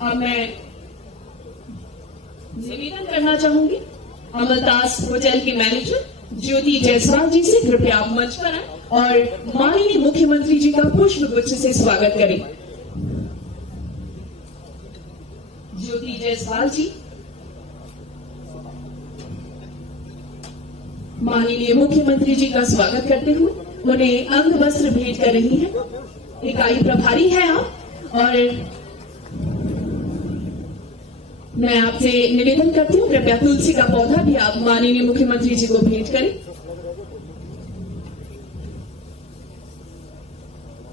अब मैं निवेदन करना चाहूंगी अमलतास होटल के मैनेजर ज्योति जायसवाल जी से, कृपया आप मंच पर आए और माननीय मुख्यमंत्री जी का पुष्प गुच्छ से स्वागत करें। ज्योति जायसवाल जी माननीय मुख्यमंत्री जी का स्वागत करते हुए उन्हें अंग वस्त्र भेंट कर रही है। इकाई प्रभारी है आप, और मैं आपसे निवेदन करती हूँ कृपया तुलसी का पौधा भी आप माननीय मुख्यमंत्री जी को भेंट करें।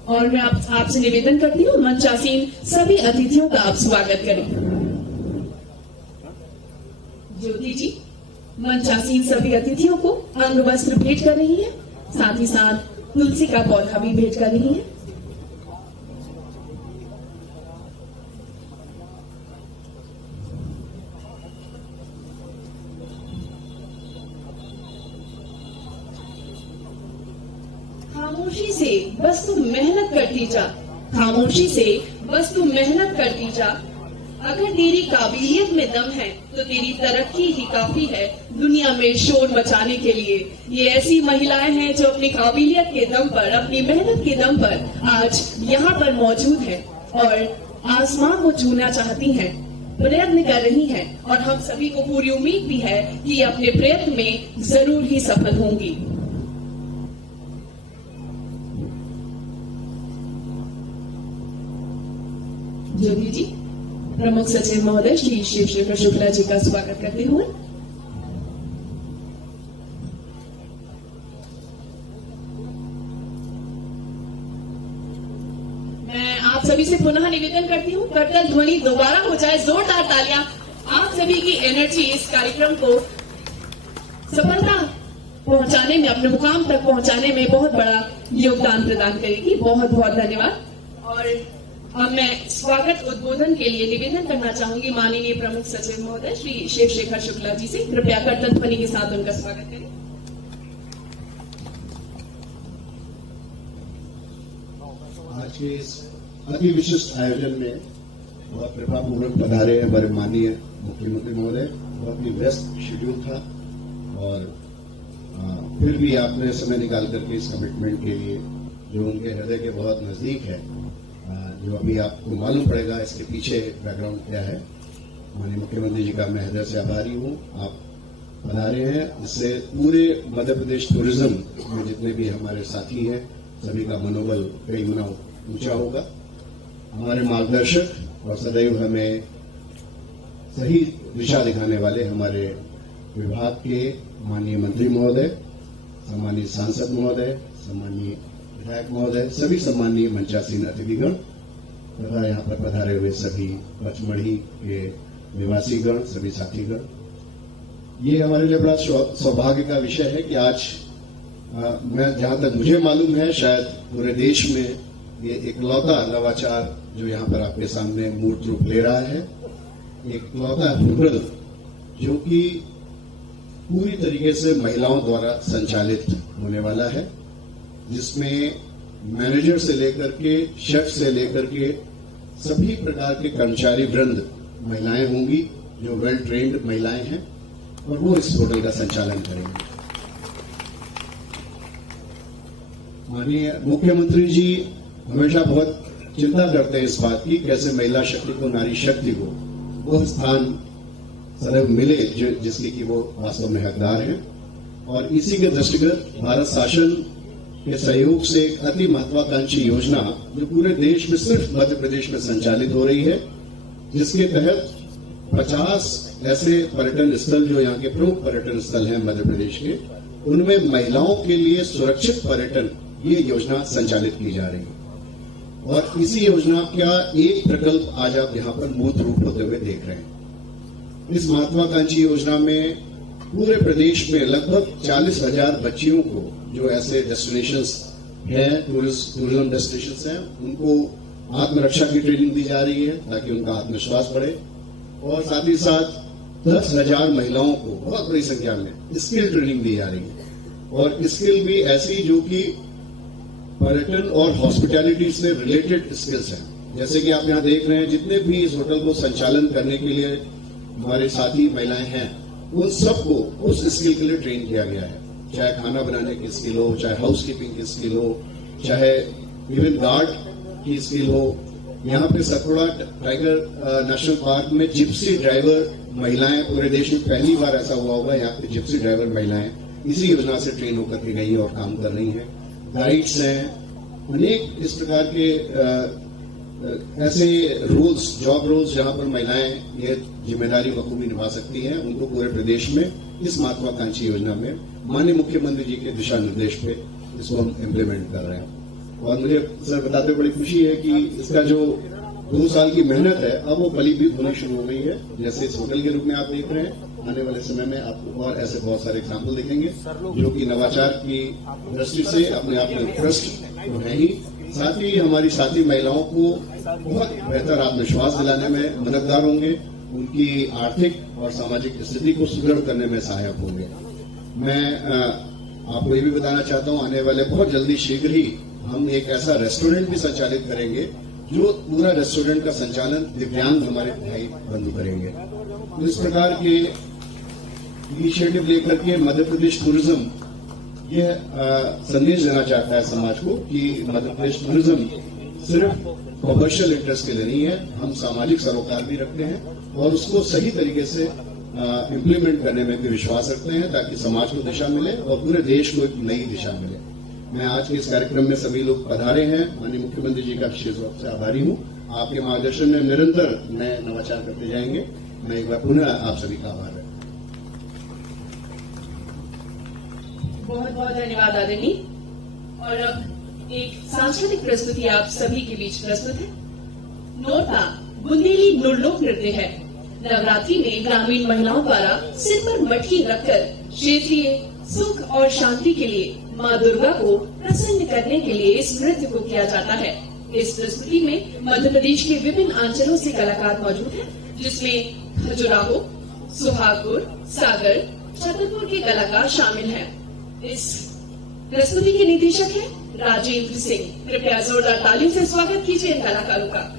और मैं आपसे निवेदन करती हूँ मंचासीन सभी अतिथियों का आप स्वागत करें। ज्योति जी मंचासीन सभी अतिथियों को अंग वस्त्र भेंट कर रही है, साथ ही साथ तुलसी का पौधा भी भेंट कर रही है। खामोशी से बस तू मेहनत करती जा, खामोशी से बस तू मेहनत करती जा। अगर तेरी काबिलियत में दम है तो तेरी तरक्की ही काफी है दुनिया में शोर मचाने के लिए। ये ऐसी महिलाएं हैं जो अपनी काबिलियत के दम पर, अपनी मेहनत के दम पर आज यहाँ पर मौजूद हैं और आसमान को छूना चाहती हैं, प्रयत्न कर रही हैं, और हम सभी को पूरी उम्मीद भी है कि अपने प्रयत्न में जरूर ही सफल होंगी। ज्योति जी प्रमुख सचिव महोदय श्री शिवशेखर शुक्ला जी का स्वागत करते हुए मैं आप सभी से पुनः निवेदन करती हूँ करतल ध्वनि दोबारा हो जाए, जोरदार तालियां आप सभी की एनर्जी इस कार्यक्रम को सफलता पहुंचाने में, अपने मुकाम तक पहुंचाने में बहुत बड़ा योगदान प्रदान करेगी। बहुत बहुत धन्यवाद। और अब मैं स्वागत उद्बोधन के लिए निवेदन करना चाहूंगी माननीय प्रमुख सचिव महोदय श्री शिवशेखर शुक्ला जी से, कृपया करतल ध्वनि के साथ उनका स्वागत करें। आज के इस अति विशिष्ट आयोजन में बहुत कृपापूर्वक पधारे हमारे माननीय मुख्यमंत्री महोदय। बहुत ही व्यस्त शेड्यूल था और फिर भी आपने समय निकाल करके इस कमिटमेंट के लिए, जो उनके हृदय के बहुत नजदीक है, जो अभी आपको मालूम पड़ेगा इसके पीछे बैकग्राउंड क्या है। माननीय मुख्यमंत्री जी का मैं हृदय से आभारी हूँ। आप पधारे हैं, इससे पूरे मध्य प्रदेश टूरिज्म में जितने भी हमारे साथी हैं सभी का मनोबल कई गुना ऊंचा होगा। हमारे मार्गदर्शक और सदैव हमें सही दिशा दिखाने वाले हमारे विभाग के माननीय मंत्री महोदय, सम्मानीय सांसद महोदय, सम्मानीय विधायक महोदय, सभी सम्मानीय मंचासीन अतिथिगण तथा यहाँ पर पधारे हुए सभी पचमढ़ी के निवासीगण, सभी साथीगण, ये हमारे लिए बड़ा सौभाग्य का विषय है कि आज मैं जहां तक मुझे मालूम है शायद पूरे देश में ये इकलौता नवाचार जो यहाँ पर आपके सामने मूर्त रूप ले रहा है, इकलौता हुनर जो कि पूरी तरीके से महिलाओं द्वारा संचालित होने वाला है, जिसमें मैनेजर से लेकर के, शेफ से लेकर के सभी प्रकार के कर्मचारी वृंद महिलाएं होंगी जो वेल ट्रेन्ड महिलाएं हैं और वो इस होटल का संचालन करेंगे। माननीय मुख्यमंत्री जी हमेशा बहुत चिंता करते हैं इस बात की कैसे महिला शक्ति को, नारी शक्ति को वो स्थान सदैव मिले जिसकी कि वो वास्तव में हकदार है। और इसी के दृष्टिगत भारत शासन के सहयोग से एक अति महत्वाकांक्षी योजना जो पूरे देश में सिर्फ मध्य प्रदेश में संचालित हो रही है, जिसके तहत 50 ऐसे पर्यटन स्थल जो यहाँ के प्रमुख पर्यटन स्थल हैं मध्य प्रदेश के, उनमें महिलाओं के लिए सुरक्षित पर्यटन ये योजना संचालित की जा रही है। और इसी योजना का एक प्रकल्प आज आप यहाँ पर मूर्त रूप होते हुए देख रहे हैं। इस महत्वाकांक्षी योजना में पूरे प्रदेश में लगभग 40,000 बच्चियों को जो ऐसे डेस्टिनेशंस हैं, टूरिज्म डेस्टिनेशंस हैं, उनको आत्मरक्षा की ट्रेनिंग दी जा रही है ताकि उनका आत्मविश्वास बढ़े। और साथ ही साथ 10,000 महिलाओं को बहुत बड़ी संख्या में स्किल ट्रेनिंग दी जा रही है, और स्किल भी ऐसी जो कि पर्यटन और हॉस्पिटैलिटी से रिलेटेड स्किल्स हैं। जैसे कि आप यहाँ देख रहे हैं, जितने भी इस होटल को संचालन करने के लिए हमारे साथी महिलाएं हैं, उन सबको उस स्किल के लिए ट्रेन किया गया है। चाहे खाना बनाने की स्किल हो, चाहे हाउस कीपिंग की स्किल हो, चाहे इवन गार्ड की स्किल हो। यहाँ पे सतपुड़ा टाइगर नेशनल पार्क में जिप्सी ड्राइवर महिलाएं, पूरे देश में पहली बार ऐसा हुआ होगा, यहाँ पे जिप्सी ड्राइवर महिलाएं इसी योजना से ट्रेन होकर के गई हैं और काम कर रही हैं। गाइड्स हैं, अनेक इस प्रकार के ऐसे रोल्स, जॉब रोल्स जहां पर महिलाएं ये जिम्मेदारी बखूबी निभा सकती हैं, उनको पूरे प्रदेश में इस महत्वाकांक्षी योजना में माननीय मुख्यमंत्री जी के दिशा निर्देश पे इसको हम इम्प्लीमेंट कर रहे हैं। और मुझे सर बताते हुए बड़ी खुशी है कि इसका जो 2 साल की मेहनत है अब वो फलीभूत होनी शुरू हो गई है। जैसे इस होटल के रूप में आप देख रहे हैं, आने वाले समय में आपको और ऐसे बहुत सारे एग्जाम्पल दिखेंगे जो कि नवाचार की दृष्टि से अपने आप में उत्कृष्ट तो है ही, साथ ही हमारी साथी महिलाओं को बहुत बेहतर आत्मविश्वास दिलाने में मददगार होंगे, उनकी आर्थिक और सामाजिक स्थिति को सुदृढ़ करने में सहायक होंगे। मैं आपको ये भी बताना चाहता हूँ, आने वाले बहुत जल्दी शीघ्र ही हम एक ऐसा रेस्टोरेंट भी संचालित करेंगे जो पूरा रेस्टोरेंट का संचालन दिव्यांग हमारे भाई बंधु करेंगे। तो इस प्रकार के इनिशिएटिव लेकर के मध्य प्रदेश टूरिज्म यह संदेश देना चाहता है समाज को कि मध्य प्रदेश टूरिज्म सिर्फ कमर्शियल इंटरेस्ट के लिए नहीं है, हम सामाजिक सरोकार भी रखते हैं और उसको सही तरीके से इम्प्लीमेंट करने में भी विश्वास रखते हैं ताकि समाज को दिशा मिले और पूरे देश को एक नई दिशा मिले। मैं आज के इस कार्यक्रम में सभी लोग पधारे हैं, माननीय मुख्यमंत्री जी का विशेष रूप से आभारी हूं। आपके मार्गदर्शन में निरंतर नए नवाचार करते जाएंगे। मैं एक बार पुनः आप सभी का आभार है। बहुत बहुत धन्यवाद आदरणीय। और अब एक सांस्कृतिक प्रस्तुति आप सभी के बीच प्रस्तुत है। नोरता बुंदेली नुरलोक नृत्य है। नवरात्रि में ग्रामीण महिलाओं द्वारा सिर पर मटकी रखकर क्षेत्रीय सुख और शांति के लिए माँ दुर्गा को प्रसन्न करने के लिए इस नृत्य को किया जाता है। इस प्रस्तुति में मध्य प्रदेश के विभिन्न अंचलों से कलाकार मौजूद हैं, जिसमें खजुराहो, सुहागपुर, सागर, छतरपुर के कलाकार शामिल हैं। इस प्रस्तुति के निदेशक हैं राजेंद्र सिंह। कृपया जोरदार तालियों से स्वागत कीजिए इन कलाकारों का।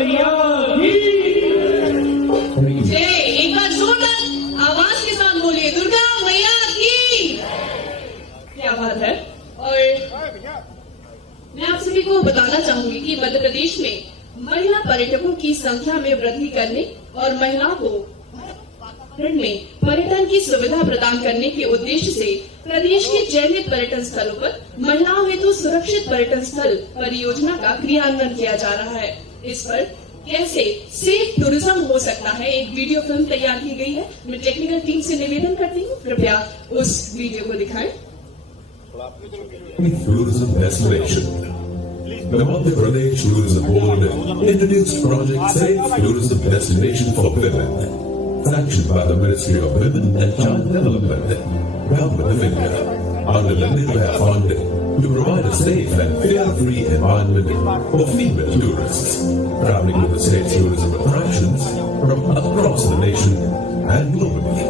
मैया की जय। एक बार जोरदार आवाज के साथ बोलिए, दुर्गा मैया की। क्या बात है। और मैं आप सभी को बताना चाहूंगी कि मध्य प्रदेश में महिला पर्यटकों की संख्या में वृद्धि करने और महिलाओं को में पर्यटन की सुविधा प्रदान करने के उद्देश्य से प्रदेश के चयनित पर्यटन स्थलों पर महिलाओं हेतु सुरक्षित पर्यटन स्थल परियोजना का क्रियान्वयन किया जा रहा है। इस पर कैसे सेफ टूरिज्म हो सकता है, एक वीडियो फिल्म तैयार की गई है। मैं टेक्निकल टीम से निवेदन करती हूँ, कृपया उस वीडियो को दिखाएं। Tourism Destination. The Madhya Pradesh Tourism Board introduced Project Safe Tourism Destination for Women, sanctioned by the Ministry of Women and Child Development, Government of India, under the Nirbhaya Fund to provide a safe and fear-free environment for female tourists traveling to the state's tourism attractions from across the nation and globally.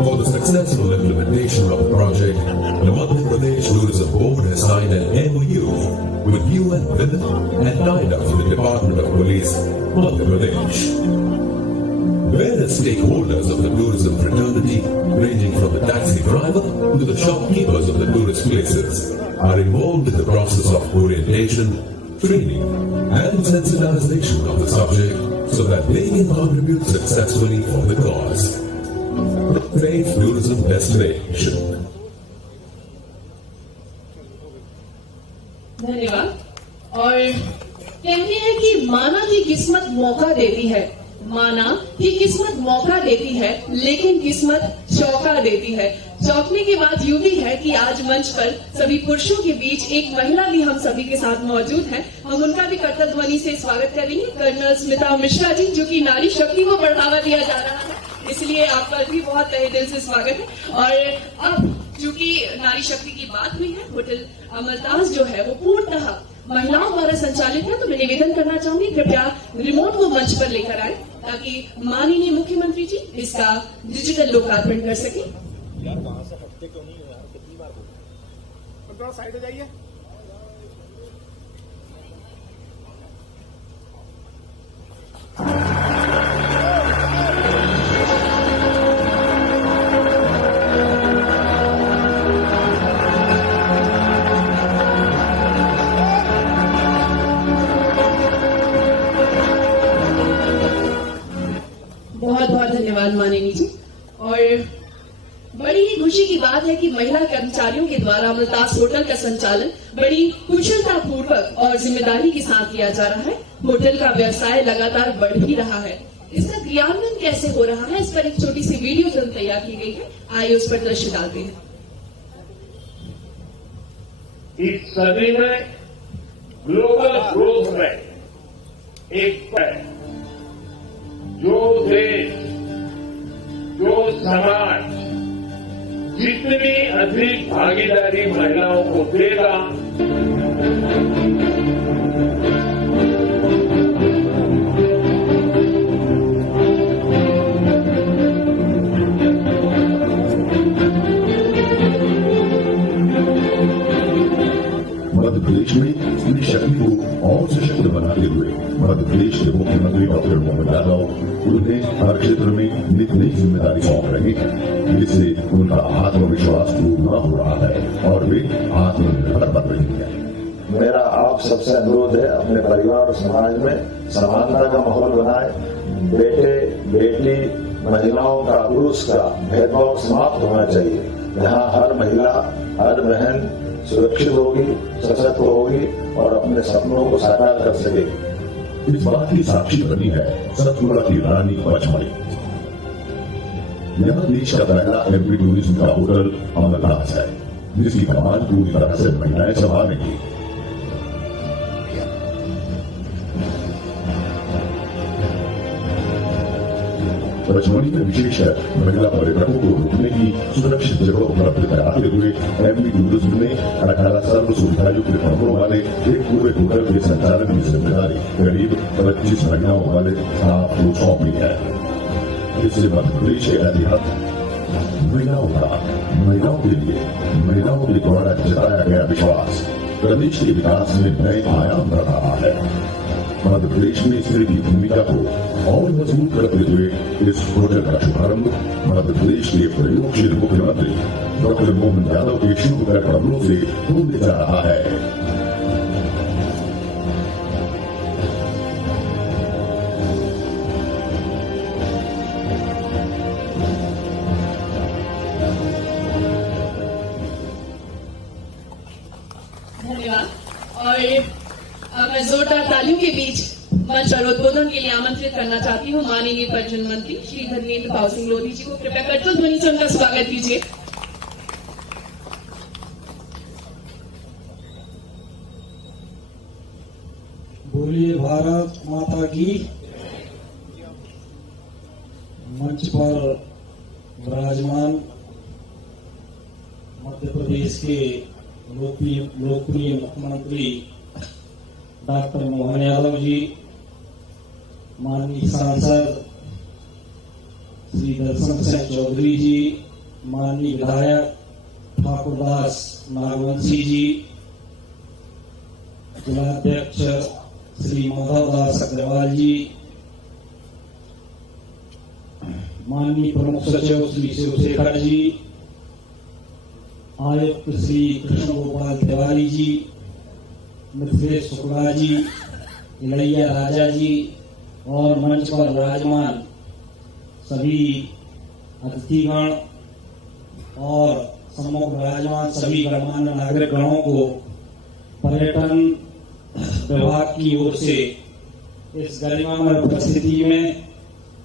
For the successful implementation of the project, the Madhya Pradesh Tourism Board has signed an MOU with UN Women and tied up with the Department of Police, Madhya Pradesh. Various stakeholders of the tourism fraternity, ranging from the taxi driver to the shopkeepers of the tourist places, are involved in the process of orientation, training, and sensitization of the subject so that they can contribute successfully for the cause. Safe Tourism Destination. धन्यवाद। और कहते हैं कि माना की किस्मत मौका देती है, माना कि किस्मत मौका देती है, लेकिन किस्मत चौका देती है। चौंकने की बात यूं भी है कि आज मंच पर सभी पुरुषों के बीच एक महिला भी हम सभी के साथ मौजूद है। हम उनका भी कर्तव्य ध्वनि से स्वागत करेंगे, कर्नल स्मिता मिश्रा जी, जो कि नारी शक्ति को बढ़ावा दिया जा रहा है, इसलिए आप पर भी बहुत तहे दिल से स्वागत है। और अब चूंकि नारी शक्ति की बात हुई है, होटल अमलताज जो है वो पूर्णतः महिलाओं द्वारा संचालित है, तो मैं निवेदन करना चाहूंगी कृपया रिमोट को मंच पर लेकर आए ताकि माननीय मुख्यमंत्री जी इसका डिजिटल लोकार्पण कर सके। यार वहां से हटते क्यों नहीं हो यार, कितनी बार बोल, थोड़ा साइड हो जाइए। बहुत बहुत धन्यवाद माननीय जी। और बड़ी ही खुशी की बात है कि महिला कर्मचारियों के द्वारा अमलताज होटल का संचालन बड़ी कुशलता पूर्वक और जिम्मेदारी के साथ किया जा रहा है। होटल का व्यवसाय लगातार बढ़ भी रहा है। इसका क्रियान्वयन कैसे हो रहा है, इस पर एक छोटी सी वीडियो फिल्म तैयार की गई है, आइए उस पर दृश्य डालते हैं। इस सदी में ग्लोबल ग्रोथ में एक जो देश, जो समाज जितनी अधिक भागीदारी महिलाओं को देगा, मध्य प्रदेश में स्त्री शक्ति को और सशक्त बनाते हुए मध्य प्रदेश के मुख्यमंत्री डॉक्टर मोहन यादव उन्हें हर क्षेत्र में नित नई जिम्मेदारी सौंप रहे हैं, जिससे उनका आत्मविश्वास पूर्ण हो रहा है और वे आत्मनिर्भर बन रही है। मेरा आप सबसे अनुरोध है, अपने परिवार और समाज में समानता का माहौल बनाए। बेटे बेटी महिलाओं का पुरुष का भेदभाव समाप्त होना चाहिए। जहाँ हर महिला हर बहन सुरक्षित होगी, सशक्त होगी और अपने सपनों को साकार कर सकेगी। इस बात की साक्षी बनी है सतपुड़ा की रानी पचमढ़ी। यह देश का पहला एमपी टूरिज्म का होटल अमरनाथ है, जिसकी कमान पूरी तरह से महिलाएं संभालेंगी। पचमढ़ी में विशेषकर महिला पर्यटकों को रुकने की सुरक्षित जगह उपलब्ध कराते हुए एमपी टूरिज्म ने 18 सर्व सुविधायुक्त कमरों वाले एक पूरे होटल के संचालन की जिम्मेदारी करीब 25 महिलाओं वाले स्टाफ को सौंपी है। इससे मध्य प्रदेश के ऐतिहासिक महिलाओं के लिए महिलाओं के द्वारा जताया गया विश्वास प्रदेश के विकास में नए आयाम बढ़ रहा है। मध्य प्रदेश में स्त्री की भूमिका को और मजबूत करते हुए इस प्रोजेक्ट का शुभारंभ मध्य प्रदेश के प्रयोगशील मुख्यमंत्री डॉक्टर मोहन यादव के शुभ कर कदमों से होने जा रहा है। और मैं जोरदार तालियों के बीच मंच पर उद्बोधन के लिए आमंत्रित करना चाहती हूँ माननीय पर्यटन मंत्री श्री धर्मेंद्र पाल सिंह लोधी जी को। कृपया करतल ध्वनि से उनका स्वागत कीजिए। बोलिए भारत माता की। मंच पर विराजमान मध्य प्रदेश के लोकप्रिय मुख्यमंत्री डॉक्टर मोहन यादव जी, माननीय सांसद श्री दर्शन सिंह चौधरी जी, माननीय विधायक ठाकुरदास नागवंशी जी, जिलाध्यक्ष श्री माधवदास अग्रवाल जी, माननीय प्रमुख सचिव श्री शिवशेखर जी, आयुक्त श्री कृष्ण गोपाल तिवारी जी, मिथिलेश शुक्ला जी, इलैया राजा जी और मंच पर विराजमान सभी अतिथिगण और सम्मुख विराजमान सभी गणमान्य नागरिक गणों को पर्यटन विभाग की ओर से इस गरिमामय परिस्थिति में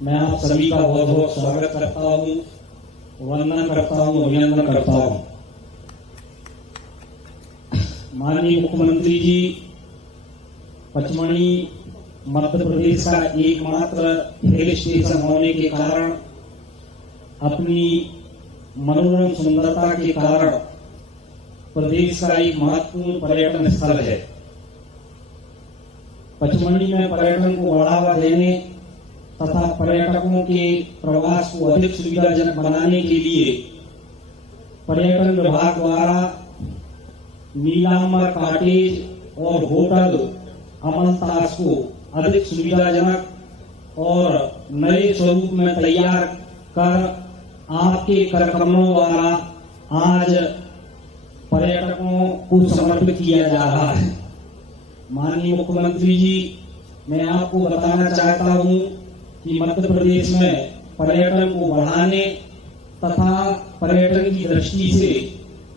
मैं आप सभी का बहुत बहुत स्वागत करता हूँ, वंदन करता हूँ, अभिनंदन करता हूँ। माननीय मुख्यमंत्री जी, पचमढ़ी मध्य प्रदेश का एकमात्र हिल स्टेशन होने के कारण, अपनी मनोरम सुंदरता के कारण प्रदेश का एक महत्वपूर्ण पर्यटन स्थल है। पचमढ़ी में पर्यटन को बढ़ावा देने तथा पर्यटकों के प्रवास को अधिक सुविधाजनक बनाने के लिए पर्यटन विभाग द्वारा नीलांबर कॉटेज और होटल अमलतास को अधिक सुविधाजनक और नए स्वरूप में तैयार कर आपके कार्यक्रमों द्वारा आज पर्यटकों को समर्पित किया जा रहा है। माननीय मुख्यमंत्री जी, मैं आपको बताना चाहता हूं कि मध्य प्रदेश में पर्यटन को बढ़ाने तथा पर्यटन की दृष्टि से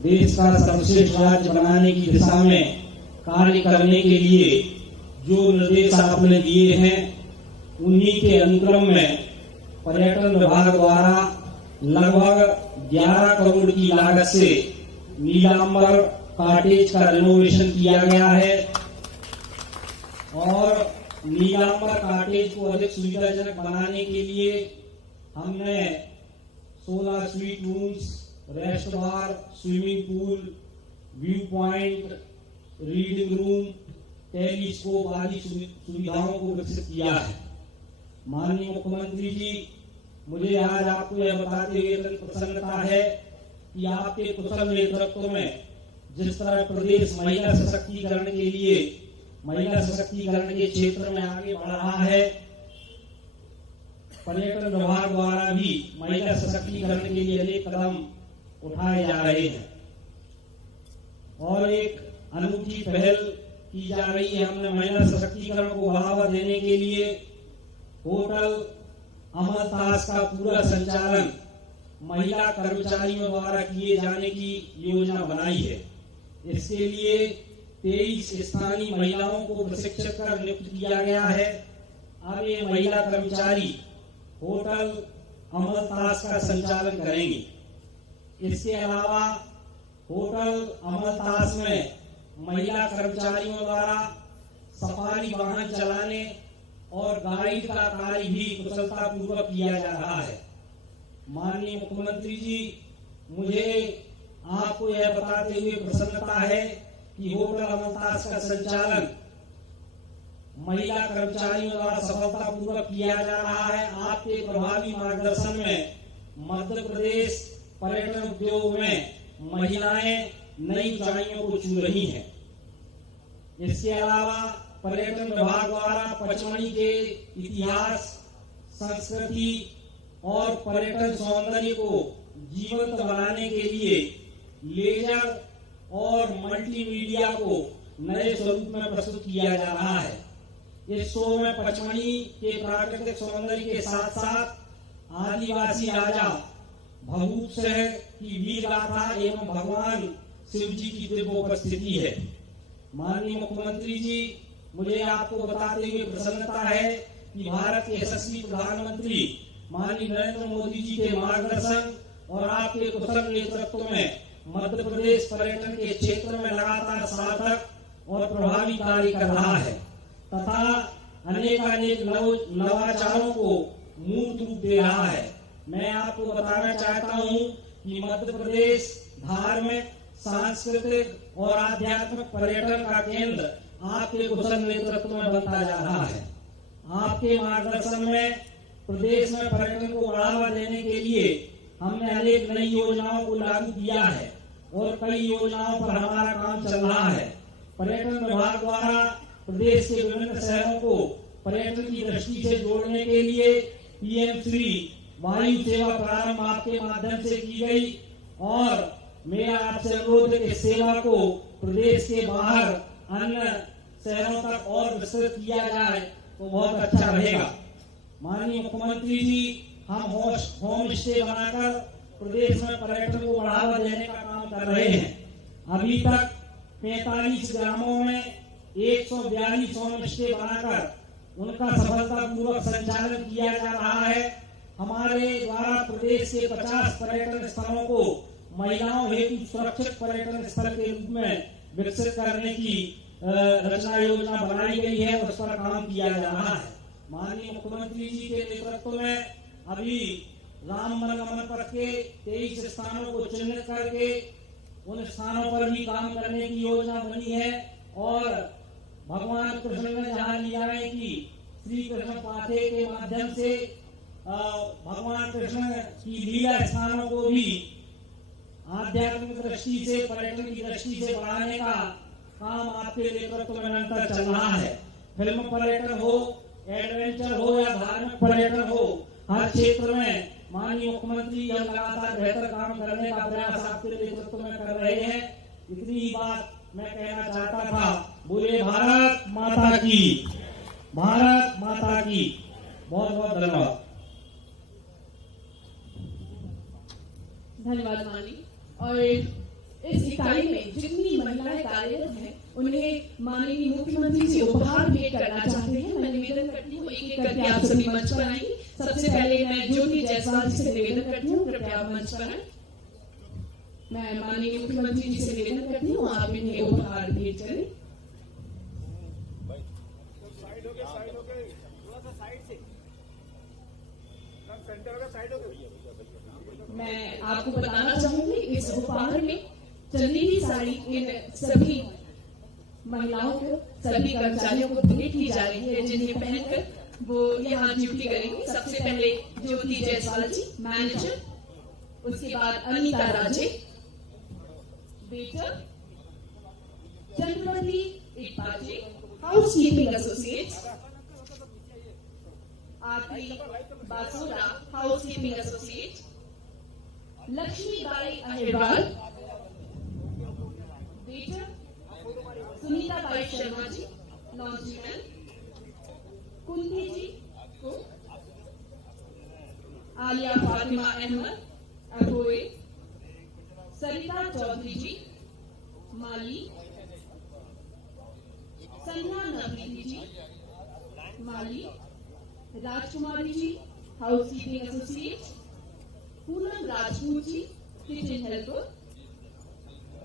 देश का सर्वश्रेष्ठ राज्य बनाने की दिशा में कार्य करने के लिए जो निर्देश आपने दिए हैं, उन्हीं के अनुक्रम में पर्यटन विभाग द्वारा लगभग 11 करोड़ की लागत से नीलांबर कॉटेज का रिनोवेशन किया गया है और नीलांबर कॉटेज को अधिक सुविधाजनक बनाने के लिए हमने 16 suite rooms, rest bar, swimming pool, view point, reading room, telescope आदि सुविधाओं को विकसित किया है। माननीय मुख्यमंत्री जी, मुझे आज आपको यह बताते हुए प्रसन्नता है कि आपके कुशल नेतृत्व में जिस तरह प्रदेश महिला सशक्तिकरण के लिए, महिला सशक्तिकरण के क्षेत्र में आगे बढ़ रहा है, पर्यटन विभाग द्वारा भी महिला सशक्तिकरण के लिए अनेक कदम उठाए जा रहे हैं और एक अनूठी पहल की जा रही है। हमने महिला सशक्तिकरण को बढ़ावा देने के लिए होटल अमलतास का पूरा संचालन महिला कर्मचारियों द्वारा किए जाने की योजना बनाई है। इसके लिए 23 स्थानीय महिलाओं को प्रशिक्षित कर नियुक्त किया गया है। अब ये महिला कर्मचारी होटल अमलतास का संचालन करेंगी। इसके अलावा होटल अमलतास में महिला कर्मचारियों द्वारा सफारी वाहन चलाने और गाइड का कार्य भी कुशलता पूर्वक किया जा रहा है। माननीय मुख्यमंत्री जी, मुझे आपको यह बताते हुए प्रसन्नता है कि होटल अमलतास का संचालन महिला कर्मचारियों द्वारा सफलता पूर्वक किया जा रहा है। आपके प्रभावी मार्गदर्शन में मध्य प्रदेश पर्यटन उद्योग में महिलाएं नई ऊंचाइयों को छू रही हैं। इसके अलावा पर्यटन विभाग द्वारा पचमढ़ी के इतिहास, संस्कृति और पर्यटन सौंदर्य को जीवंत बनाने के लिए लेजर और मल्टीमीडिया को नए स्वरूप में प्रस्तुत किया जा रहा है। इस शो में पचमढ़ी के प्राकृतिक सौंदर्य के साथ साथ आदिवासी राजा भभूत सिंह की वीर गाथा एवं भगवान शिव जी की दिव्य उपस्थिति है। माननीय मुख्यमंत्री जी, मुझे आपको बताते हुए प्रसन्नता है कि भारत के यशस्वी प्रधानमंत्री माननीय नरेंद्र मोदी जी के मार्गदर्शन और आपके कुशल नेतृत्व में मध्य प्रदेश पर्यटन के क्षेत्र में लगातार सार्थक और प्रभावी कार्य कर रहा है तथा अनेक नवाचारों को मूर्त रूप दे रहा है। मैं आपको बताना चाहता हूं कि मध्य प्रदेश धार्मिक, सांस्कृतिक और आध्यात्मिक पर्यटन का केंद्र आपके कुशल नेतृत्व में बनता जा रहा है। आपके मार्गदर्शन में प्रदेश में पर्यटन को बढ़ावा देने के लिए हमने अनेक नई योजनाओं को लागू किया है और कई योजनाओं पर हमारा काम चल रहा है। पर्यटन विभाग द्वारा प्रदेश के विभिन्न शहरों को पर्यटन की दृष्टि से जोड़ने के लिए पीएम श्री वायु सेवा प्रारंभ आपके माध्यम से की गई और मेरा आपसे अनुरोध है कि सेवा को प्रदेश के बाहर अन्य शहरों तक और विस्तृत किया जाए तो बहुत अच्छा रहेगा। माननीय मुख्यमंत्री जी, हम होम स्टे बनाकर प्रदेश में पर्यटन को बढ़ावा देने का काम कर रहे हैं। अभी तक 45 ग्रामों में 142 होम स्टे बनाकर उनका सफलतापूर्वक संचालन किया जा रहा है। हमारे द्वारा प्रदेश के 50 पर्यटन स्थलों को महिलाओं हेतु सुरक्षित पर्यटन स्थल के रूप में विकसित करने की रचना योजना बनाई गई है, उस पर काम किया जा रहा है। माननीय मुख्यमंत्री जी के नेतृत्व में अभी राम मनगमन पर के 23 स्थानों को चिन्हित करके उन स्थानों पर भी काम करने की योजना बनी है और भगवान कृष्ण ने जहाँ लीलाएं की, श्री कृष्ण पाठे के माध्यम से भगवान कृष्ण की लीला स्थानों को भी आध्यात्मिक दृष्टि से, पर्यटन की दृष्टि से बढ़ाने का काम आपके नेतृत्व में निरंतर चल रहा है। फिल्म पर्यटन हो, एडवेंचर हो या धार्मिक पर्यटन हो, हर क्षेत्र में माननीय मुख्यमंत्री हम लगातार बेहतर काम करने का प्रयास आपके नेतृत्व में कर रहे हैं। इतनी ही बात मैं कहना चाहता था। बोले भारत माता की, भारत माता की। बहुत बहुत धन्यवाद। धन्यवाद माननीय। और इस इकाई में जितनी महिलाएं कार्यरत हैं उन्हें माननीय मुख्यमंत्री से उपहार भेंट करना चाहते हैं। मैं निवेदन करती हूँ एक एक करके आप सभी मंच पर आएंगे। सबसे पहले मैं ज्योति जायसवाल जी से निवेदन करती हूँ, कृपया आप मंच पर आए। मैं माननीय मुख्यमंत्री जी से निवेदन करती हूँ आप इन्हें उपहार भेंट करें। मैं आपको बताना चाहूंगी इस उपहार में चंदेरी साड़ी इन सभी महिलाओं को, सभी कर्मचारियों को भेंट की जा रही है, जिन्हें पहनकर वो यहाँ ड्यूटी करेंगी। सबसे पहले ज्योति जायसवाल जी मैनेजर, उसके बाद Anita Raje waiter, Chandravati Ikbaje housekeeping associates, Aarti Basura housekeeping associate, Lakshmi Bai Ahirwal waiter, Sunita Bai Sharma ji laundryman, Kunti ji cook, Aaliya Fatima Ahmad अबोए, सरिता चौधरी जी माली, संध्या नवनीति जी माली, Rajkumari ji housekeeping associate, Poonam Rajput ji kitchen helper,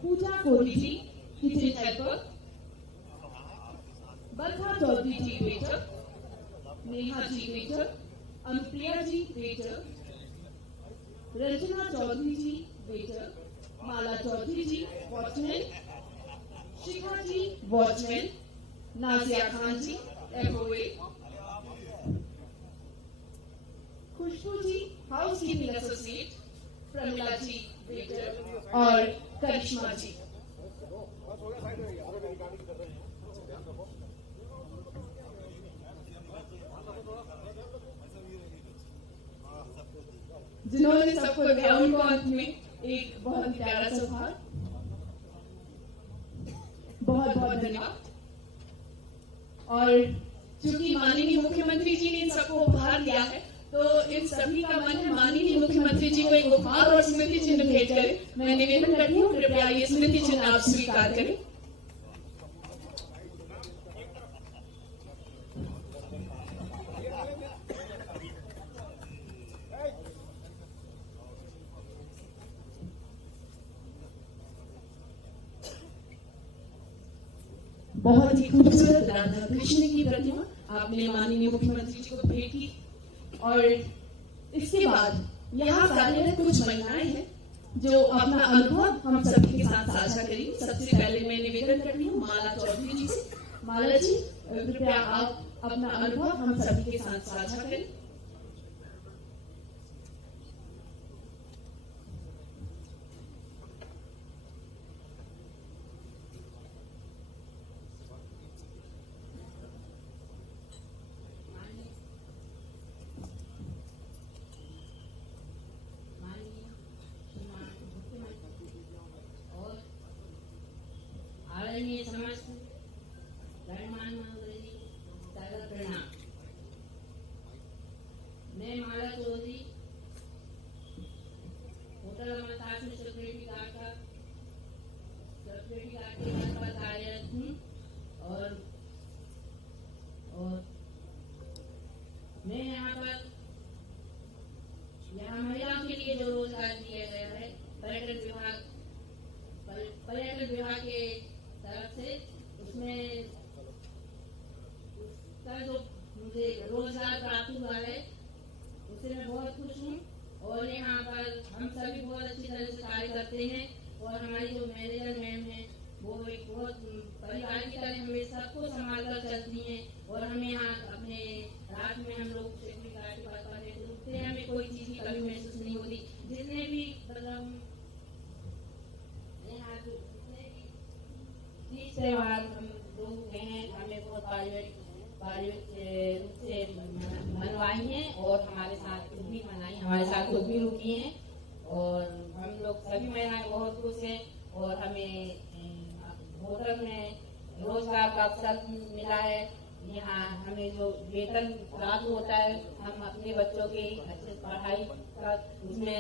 Pooja Kohli ji kitchen helper, Barkha Chaudhary ji waiter, Neha ji waiter, Anupriya ji waiter, Ranjana Chaudhary ji waiter, माला चौधरी जी वॉचमैन, शिखा जी वॉचमैन, नाजिया खान जी एफओए, खुशबू जी हाउस कीपिंग एसोसिएट, प्रमिला जी वेटर और करिश्मा जी। जिन्होंने सबको दिया उनको अंत में एक बहुत ही प्यारा सा उपहार। बहुत बहुत धन्यवाद। और चूंकि माननीय मुख्यमंत्री जी ने इन सबको उपहार दिया है, तो इन सभी का मन है माननीय मुख्यमंत्री जी को एक उपहार और स्मृति चिन्ह भेंट करें। मैं निवेदन करती हूँ, कृपया ये स्मृति चिन्ह आप स्वीकार करें। बहुत ही खूबसूरत राधा कृष्ण की प्रतिमा आपने माननीय मुख्यमंत्री जी को भेंट की। और इसके बाद यहाँ कार्यरत कुछ महिलाएं हैं जो अपना अनुभव हम सभी के साथ साझा करेंगी। सबसे पहले मैं निवेदन करती हूँ माला चौधरी जी से। माला जी, कृपया आप अपना अनुभव हम सभी के साथ साझा करें। आदरणीय समस्त गणमान्य महोदय जी, सादर प्रणाम। मैं माला चौधरी होटल अमरताज में सिक्योरिटी गार्ड के पद पर कार्यरत हूँ। और मैं यहाँ महिलाओं के लिए जो रोजगार दिया गया है पर्यटन विभाग के तरफ से, उसमें उसका जो मुझे रोजगार प्राप्त हुआ है उससे मैं बहुत खुश हूँ। और यहाँ पर हम सभी बहुत अच्छी तरह से कार्य करते हैं। और हमारी जो मैनेजर मैम है वो एक बहुत परिवार की तरह हमें सबको संभाल कर चलती हैं। और हमें यहाँ अपने रात में हम लोग सिक्योरिटी गार्ड के पास रुकते हैं, हमें कोई चीज की कमी महसूस नहीं होती। जितने भी मतलब यहाँ तीज त्योहार हम लोग हैं, हमें बहुत पारिवारिक रूप से मनवाई हैं और हमारे साथ खुद भी मनाई, हमारे साथ खुद भी रुकी हैं। और हम लोग सभी महिलाएं बहुत खुश हैं। और हमें होटल में रोजगार का अवसर मिला है। यहाँ हमें जो वेतन प्राप्त होता है, हम अपने बच्चों की अच्छी पढ़ाई का उसमें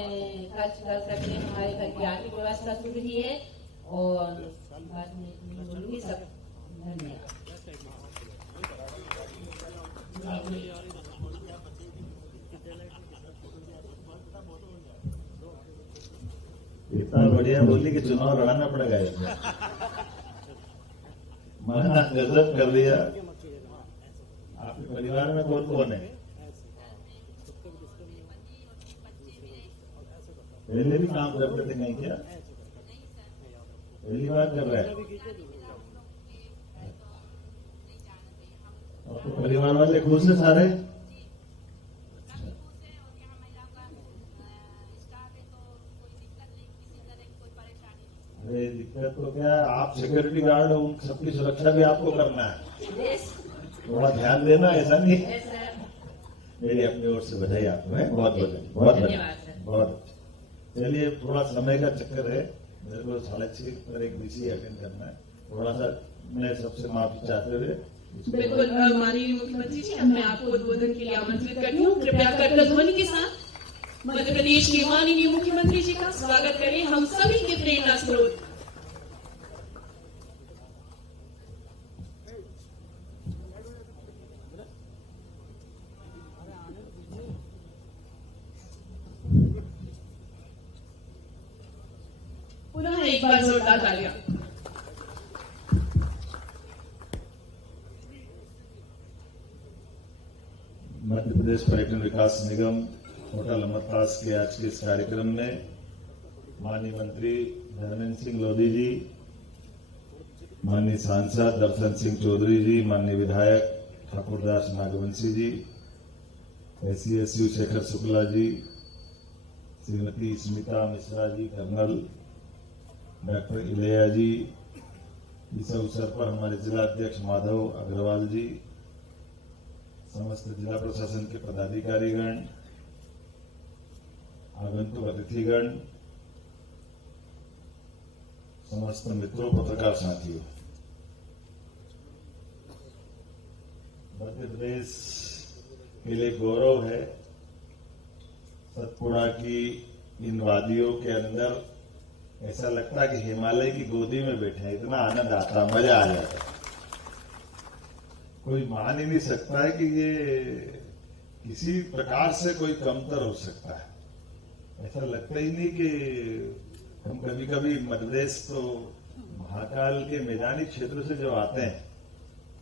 खर्च कर सकते हैं। हमारे घर की आर्थिक व्यवस्था सुधरी है। और बोलूँगी सब धन्यवाद। इतना बढ़िया बोली कि चुनाव लड़ाना पड़ेगा इसमें। मना गजब कर दिया। आपके परिवार में कौन कौन है? पहले भी काम करते थे नहीं क्या? पहली बार कर रहे हैं? आपके परिवार वाले खुश है सारे? अरे दिक्कत तो क्या है, आप सिक्योरिटी गार्ड हो, उन सबकी सुरक्षा भी आपको करना है। थोड़ा ध्यान देना, ऐसा नहीं। मेरी अपनी ओर से बधाई आपको है, बहुत बहुत बहुत। चलिए, थोड़ा समय का चक्कर है, मेरे को 6:30 पर एक विषय अटेंड करना है। थोड़ा सा मैं सबसे माफी चाहते हुए। बिल्कुल माननीय मुख्यमंत्री जी, अब मैं आपको उद्बोधन के लिए आमंत्रित करती हूँ। कृपया करतल ध्वनि के साथ मध्य प्रदेश के माननीय मुख्यमंत्री जी का स्वागत करें, हम सभी के प्रेरणा स्रोत। पुनः एक बार जोरदार तालियां। मध्य प्रदेश पर्यटन विकास निगम होटल अमरताज के आज के इस कार्यक्रम में माननीय मंत्री धर्मेंद्र सिंह लोधी जी, माननीय सांसद दर्शन सिंह चौधरी जी, माननीय विधायक ठाकुरदास नागवंशी जी, SCSU Shekhar Shukla ji, Shrimati Smita Mishra ji, colonel doctor इलैया जी, इस अवसर पर हमारे जिला अध्यक्ष माधव अग्रवाल जी, समस्त जिला प्रशासन के पदाधिकारीगण, आगंतुक अतिथिगण, समस्त मित्रों, पत्रकार साथियों, मध्य प्रदेश के लिए गौरव है सतपुड़ा की इन वादियों के अंदर। ऐसा लगता है कि हिमालय की गोदी में बैठे हैं, इतना आनंद आता, मजा आ जाता है। कोई मान ही नहीं सकता है कि ये किसी प्रकार से कोई कमतर हो सकता है। ऐसा लगता ही नहीं कि हम कभी कभी मध्य प्रदेश तो महाकाल के मैदानी क्षेत्र से जो आते हैं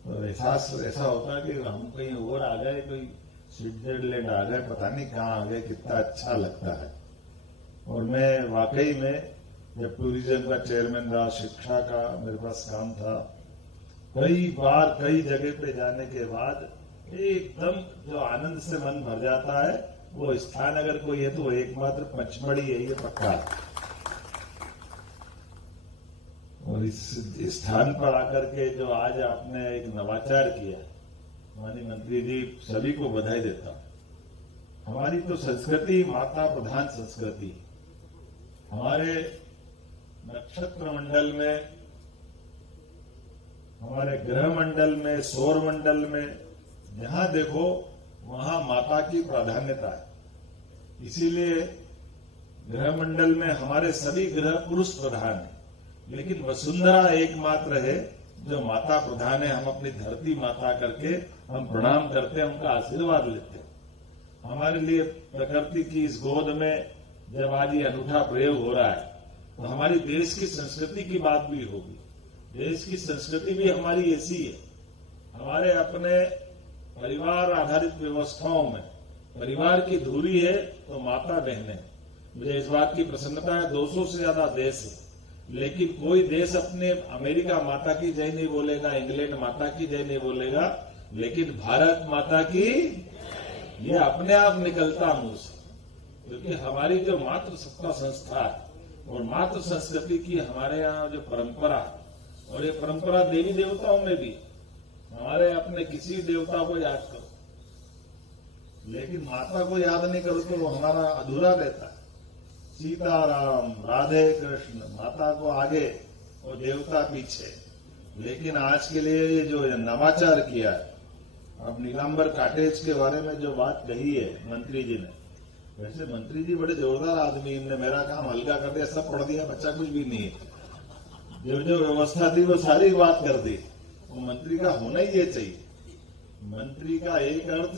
तो एहसास ऐसा होता है कि हम कहीं और आ गए, कोई स्विट्जरलैंड आ गए, पता नहीं कहाँ आ गए, कितना अच्छा लगता है। और मैं वाकई में जब टूरिज्म का चेयरमैन रहा, शिक्षा का मेरे पास काम था, कई बार कई जगह पे जाने के बाद एकदम जो आनंद से मन भर जाता है, वो स्थान अगर कोई है तो वो एकमात्र पचमढ़ी है, ये पक्का है। और इस स्थान पर आकर के जो आज आपने एक नवाचार किया, माननीय मंत्री जी, सभी को बधाई देता हूं। हमारी तो संस्कृति माता प्रधान संस्कृति। हमारे नक्षत्र मंडल में, हमारे ग्रह मंडल में, सौर मंडल में जहां देखो वहां माता की प्राधान्यता है। इसीलिए ग्रह मंडल में हमारे सभी ग्रह पुरुष प्रधान है, लेकिन वसुंधरा एकमात्र है जो माता प्रधान है। हम अपनी धरती माता करके हम प्रणाम करते हैं, उनका आशीर्वाद लेते हैं। हमारे लिए प्रकृति की इस गोद में जब आज ये अनूठा प्रयोग हो रहा है तो हमारी देश की संस्कृति की बात भी होगी। देश की संस्कृति भी हमारी ऐसी है। हमारे अपने परिवार आधारित व्यवस्थाओं में परिवार की धुरी है तो माता बहनें। मुझे इस बात की प्रसन्नता है, 200 से ज्यादा देश है, लेकिन कोई देश अपने अमेरिका माता की जय नहीं बोलेगा, इंग्लैंड माता की जय नहीं बोलेगा, लेकिन भारत माता की ये अपने आप निकलता मुंह से, क्योंकि हमारी जो मातृ सत्ता संस्था है और मातृ संस्कृति की हमारे यहाँ जो परंपरा, और ये परंपरा देवी देवताओं में भी, हमारे अपने किसी देवता को याद करो, लेकिन माता को याद नहीं करो तो वो हमारा अधूरा रहता है। सीताराम, राधे कृष्ण, माता को आगे और देवता पीछे। लेकिन आज के लिए ये जो नवाचार किया है, अब नीलांबर कॉटेज के बारे में जो बात कही है मंत्री जी ने, वैसे मंत्री जी बड़े जोरदार आदमी, इनने मेरा काम हल्का कर दिया, सब पढ़ दिया, बच्चा कुछ भी नहीं है। जो जो व्यवस्था थी वो सारी बात कर दी। वो मंत्री का होना ही ये चाहिए। मंत्री का एक अर्थ,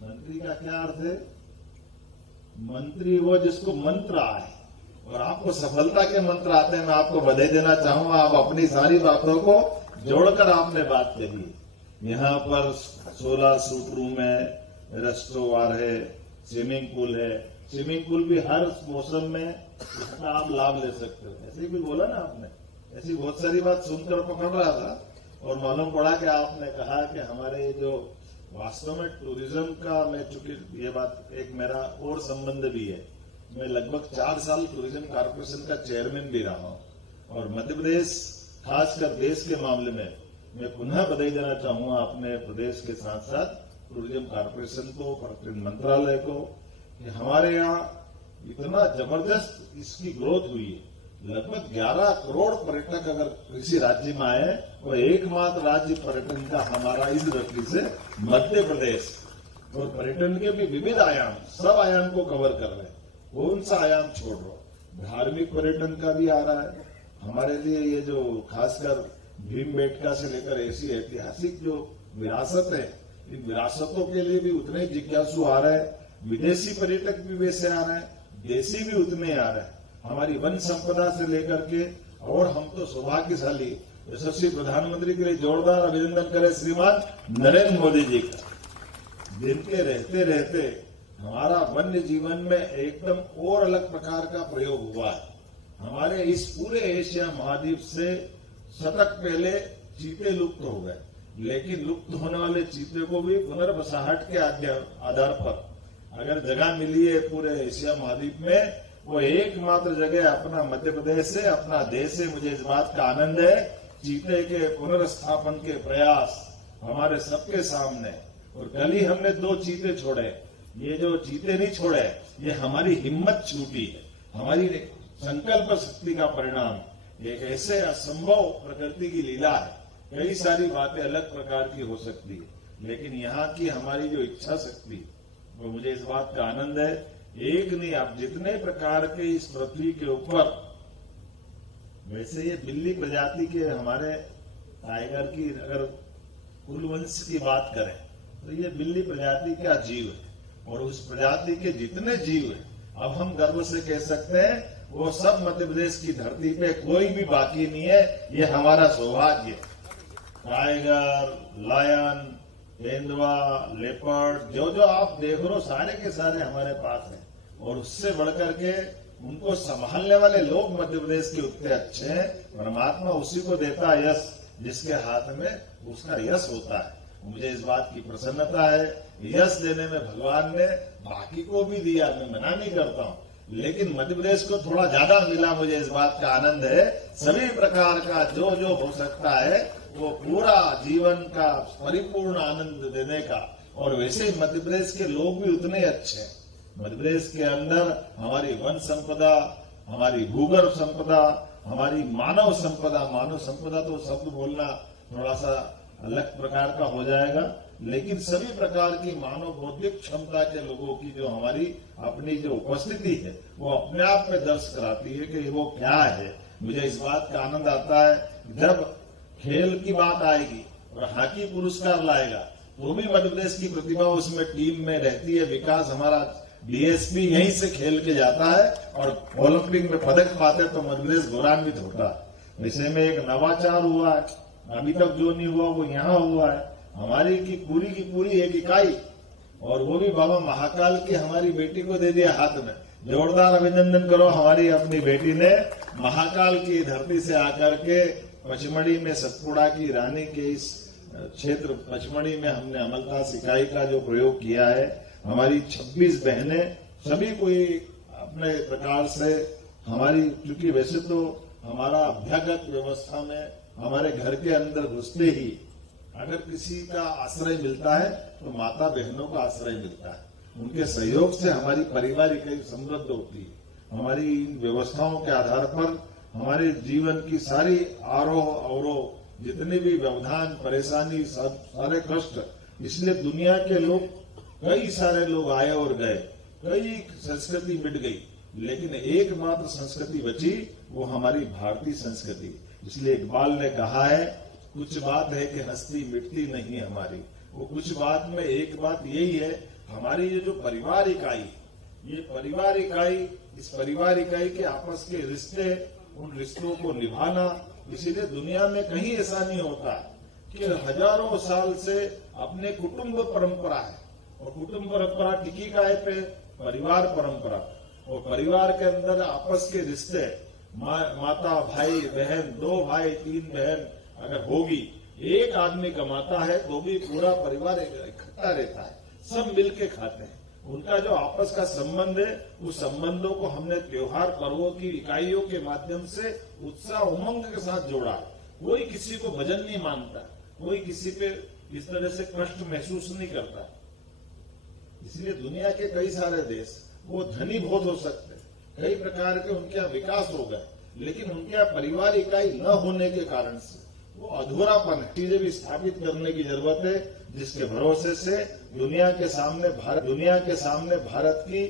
मंत्री का क्या अर्थ है? मंत्री वो जिसको मंत्र आए, और आपको सफलता के मंत्र आते हैं। मैं आपको बधाई देना चाहूंगा, आप अपनी सारी बातों को जोड़कर आपने बात कही। यहाँ पर 16 सूट रूम है, रेस्टोरेंट है, स्विमिंग पूल है। स्विमिंग पूल भी हर मौसम में इसका आप लाभ ले सकते हो। ऐसे ही कुछ बोला ना आपने, ऐसी बहुत सारी बात सुनकर पकड़ रहा था और मालूम पड़ा कि आपने कहा कि हमारे जो वास्तव में टूरिज्म का, मैं चूंकि ये बात एक मेरा और संबंध भी है, मैं लगभग 4 साल टूरिज्म कॉर्पोरेशन का चेयरमैन भी रहा हूं। और मध्य प्रदेश खासकर देश के मामले में मैं पुनः बधाई देना चाहूंगा अपने प्रदेश के साथ साथ टूरिज्म कॉर्पोरेशन को, पर्यटन मंत्रालय को, कि हमारे यहाँ इतना जबरदस्त इसकी ग्रोथ हुई है। लगभग 11 करोड़ पर्यटक अगर किसी राज्य में आए, वो एकमात्र राज्य पर्यटन का हमारा इस दृष्टि से मध्य प्रदेश। और पर्यटन के भी विविध आयाम, सब आयाम को कवर कर रहे हैं। कौन सा आयाम छोड़ रहा? धार्मिक पर्यटन का भी आ रहा है हमारे लिए। ये जो खासकर भीमबेटका से लेकर ऐसी ऐतिहासिक जो विरासत है, इन विरासतों के लिए भी उतने जिज्ञासु आ रहे हैं। विदेशी पर्यटक भी वैसे आ रहे हैं, देशी भी उतने आ रहे हैं। हमारी वन संपदा से लेकर के, और हम तो सौभाग्यशाली, यशस्वी प्रधानमंत्री के लिए जोरदार अभिनंदन करें श्रीमान नरेंद्र मोदी जी का, जिनके रहते रहते हमारा वन्य जीवन में एकदम और अलग प्रकार का प्रयोग हुआ है। हमारे इस पूरे एशिया महाद्वीप से शतक पहले चीते लुप्त हो गए, लेकिन लुप्त होने वाले चीते को भी पुनर्वसाहट के आधार पर अगर जगह मिली है पूरे एशिया महाद्वीप में, वो एकमात्र जगह अपना मध्य प्रदेश है, अपना देश है। मुझे इस बात का आनंद है। चीते के पुनर्स्थापन के प्रयास हमारे सबके सामने, और कल ही हमने 2 चीते छोड़े। ये जो जीते नहीं छोड़े, ये हमारी हिम्मत छूटी है, हमारी संकल्प शक्ति का परिणाम है। एक ऐसे असंभव प्रकृति की लीला है। कई सारी बातें अलग प्रकार की हो सकती है, लेकिन यहाँ की हमारी जो इच्छा शक्ति, वो मुझे इस बात का आनंद है। एक नहीं, आप जितने प्रकार के इस पृथ्वी के ऊपर, वैसे ये बिल्ली प्रजाति के हमारे टाइगर की अगर कुलवंश की बात करें तो ये बिल्ली प्रजाति का जीव है, और उस प्रजाति के जितने जीव है, अब हम गर्व से कह सकते हैं वो सब मध्य प्रदेश की धरती पे कोई भी बाकी नहीं है। ये हमारा सौभाग्य है। टाइगर, लायन, तेंदुआ, लेपर्ड, जो जो आप देख रहे हो सारे के सारे हमारे पास हैं, और उससे बढ़कर के उनको संभालने वाले लोग मध्य प्रदेश के उतने अच्छे हैं। परमात्मा उसी को देता है यश, जिसके हाथ में उसका यश होता है। मुझे इस बात की प्रसन्नता है। यश देने में भगवान ने बाकी को भी दिया, मैं मना नहीं करता हूँ, लेकिन मध्य प्रदेश को थोड़ा ज्यादा मिला। मुझे इस बात का आनंद है। सभी प्रकार का जो जो हो सकता है वो पूरा जीवन का परिपूर्ण आनंद देने का, और वैसे ही मध्य प्रदेश के लोग भी उतने अच्छे हैं। मध्य प्रदेश के अंदर हमारी वन संपदा, हमारी भूगर्भ संपदा, हमारी मानव संपदा तो शब्द बोलना थोड़ा सा अलग प्रकार का हो जाएगा, लेकिन सभी प्रकार की मानव बौद्धिक क्षमता के लोगों की जो हमारी अपनी जो उपस्थिति है, वो अपने आप में दर्श कराती है कि वो क्या है। मुझे इस बात का आनंद आता है जब खेल की बात आएगी और हॉकी पुरस्कार लाएगा तो भी मध्य प्रदेश की प्रतिभा उसमें टीम में रहती है। विकास हमारा डीएसपी यहीं से खेल के जाता है और ओलंपिक में पदक पाते तो मध्य प्रदेश गौरवान्वित होता है। विषय में एक नवाचार हुआ है, अभी तक जो नहीं हुआ वो यहाँ हुआ है। हमारी की पूरी एक इकाई, और वो भी बाबा महाकाल की हमारी बेटी को दे दिया हाथ में। जोरदार अभिनंदन करो हमारी अपनी बेटी ने महाकाल की धरती से आकर के पचमढ़ी में सतपुड़ा की रानी के इस क्षेत्र पचमढ़ी में हमने अमलतास इकाई का जो प्रयोग किया है। हमारी 26 बहनें सभी कोई अपने प्रकार से हमारी, क्योंकि वैसे तो हमारा अभ्यागत व्यवस्था में हमारे घर के अंदर घुसते ही अगर किसी का आश्रय मिलता है तो माता बहनों का आश्रय मिलता है। उनके सहयोग से हमारी परिवार इकाई समृद्ध होती है। हमारी इन व्यवस्थाओं के आधार पर हमारे जीवन की सारी आरोह अवरोह, जितने भी व्यवधान, परेशानी, सारे कष्ट, इसलिए दुनिया के लोग, कई सारे लोग आए और गए, कई संस्कृति मिट गई, लेकिन एकमात्र संस्कृति बची, वो हमारी भारतीय संस्कृति। इसलिए इकबाल ने कहा है, कुछ बात है कि हस्ती मिटती नहीं हमारी। वो कुछ बात में एक बात यही है, हमारी ये जो परिवार इकाई, ये परिवार इकाई, इस परिवार इकाई के आपस के रिश्ते, उन रिश्तों को निभाना। इसीलिए दुनिया में कहीं ऐसा नहीं होता कि हजारों साल से अपने कुटुंब परंपरा है, और कुटुंब परंपरा टिकी का है पे परिवार परंपरा, और परिवार के अंदर आपस के रिश्ते, माता भाई बहन, 2 भाई 3 बहन अगर होगी, एक आदमी कमाता है तो भी पूरा परिवार इकट्ठा रहता है, सब मिलके खाते हैं। उनका जो आपस का संबंध है, उस संबंधों को हमने त्योहार पर्वों की इकाइयों के माध्यम से उत्साह उमंग के साथ जोड़ा है। कोई किसी को भजन नहीं मानता, कोई किसी पे इस तरह से कष्ट महसूस नहीं करता। इसलिए दुनिया के कई सारे देश वो धनी बहुत हो सकते हैं, कई प्रकार के उनके यहाँ विकास हो गए, लेकिन उनके यहाँ परिवार इकाई न होने के कारण से वो अधूरापन है। चीजें भी स्थापित करने की जरूरत है, जिसके भरोसे से दुनिया के सामने भारत की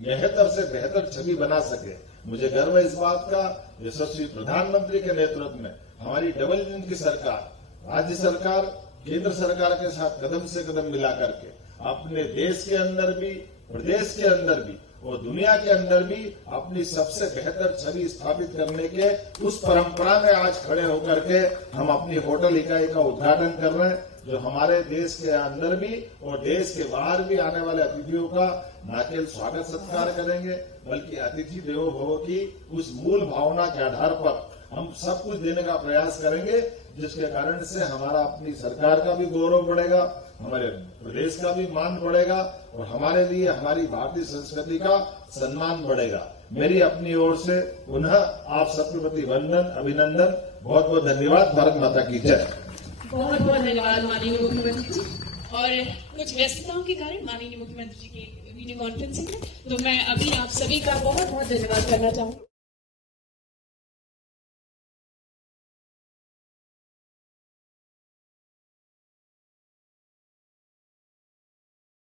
बेहतर से बेहतर छवि बना सके। मुझे गर्व है इस बात का, यशस्वी प्रधानमंत्री के नेतृत्व में हमारी डबल इंजन की सरकार, राज्य सरकार, केंद्र सरकार के साथ कदम से कदम मिला करके अपने देश के अंदर भी, प्रदेश के अंदर भी और दुनिया के अंदर भी अपनी सबसे बेहतर छवि स्थापित करने के उस परंपरा में आज खड़े होकर के हम अपनी होटल इकाई का उद्घाटन कर रहे हैं, जो हमारे देश के अंदर भी और देश के बाहर भी आने वाले अतिथियों का न केवल स्वागत सत्कार करेंगे, बल्कि अतिथि देवो भव की उस मूल भावना के आधार पर हम सब कुछ देने का प्रयास करेंगे, जिसके कारण से हमारा अपनी सरकार का भी गौरव बढ़ेगा, हमारे प्रदेश का भी मान बढ़ेगा और हमारे लिए हमारी भारतीय संस्कृति का सम्मान बढ़ेगा। मेरी अपनी ओर से पुनः आप सबके प्रति वंदन, अभिनंदन, बहुत बहुत धन्यवाद। भारत माता की जय। बहुत बहुत धन्यवाद माननीय मुख्यमंत्री जी। और कुछ व्यस्तताओं के कारण माननीय मुख्यमंत्री जी की वीडियो कॉन्फ्रेंसिंग में, तो मैं अभी आप सभी का बहुत बहुत धन्यवाद करना चाहूँगी।